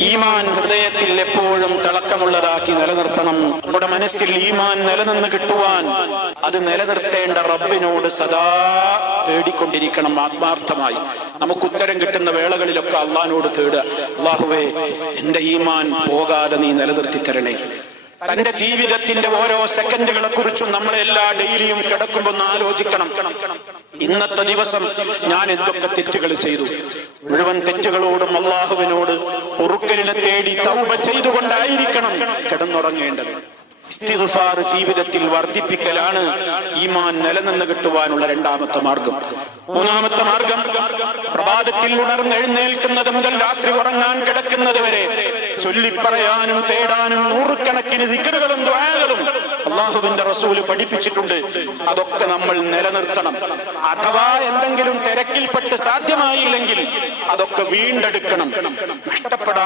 ഈമാൻ ഹൃദയത്തിൽ എപ്പോഴും തിളക്കമുള്ളതാക്കി നിലനിർത്തണം. നമ്മുടെ മനസ്സിൽ ഈമാൻ നിലനിന്ന് കിട്ടുവാൻ അത് നിലനിർത്തേണ്ട റബ്ബിനോട് സദാ തേടിക്കൊണ്ടിരിക്കണം ആത്മാർത്ഥമായി. നമുക്ക് ഉത്തരം കിട്ടുന്ന വേളകളിലൊക്കെ അള്ളാഹിനോട് തേടുക, അള്ളാഹുവേ എന്റെ ഈമാൻ പോകാതെ നീ നിലനിർത്തി തരണേ. തന്റെ ജീവിതത്തിന്റെ ഓരോ സെക്കൻഡുകളെ കുറിച്ചും നമ്മളെല്ലാ ഡെയിലിയും കിടക്കുമ്പോൾ ആലോചിക്കണം, ഇന്നത്തെ ദിവസം ഞാൻ എന്തൊക്കെ തെറ്റുകൾ ചെയ്തു. മുഴുവൻ തെറ്റുകളോടും അള്ളാഹുവിനോട് പൊറുക്കലിനെ തേടി തൗബ ചെയ്തുകൊണ്ടായിരിക്കണം കിടന്നുറങ്ങേണ്ടത്. ഇസ്തിഗ്ഫാർ ജീവിതത്തിൽ വർദ്ധിപ്പിക്കലാണ് ഈമാൻ നിലനിന്ന് കിട്ടുവാനുള്ള രണ്ടാമത്തെ മാർഗം. മൂന്നാമത്തെ മാർഗം, പ്രഭാതത്തിൽ ഉണർന്നെഴുന്നേൽക്കുന്നത് മുതൽ രാത്രി ഉറങ്ങാൻ കിടക്കുന്നത് വരെ ചൊല്ലിപ്പറയാനും തേടാനും നൂറുകണക്കിന് ദിക്റുകളും ദുആകളും അല്ലാഹുവിന്റെ റസൂല് പഠിപ്പിച്ചിട്ടുണ്ട്. അതൊക്കെ നമ്മൾ നിലനിർത്തണം. അഥവാ എന്തെങ്കിലും തിരക്കിൽപ്പെട്ട് സാധ്യമായില്ലെങ്കിൽ അതൊക്കെ വീണ്ടെടുക്കണം. നഷ്ടപ്പെടാൻ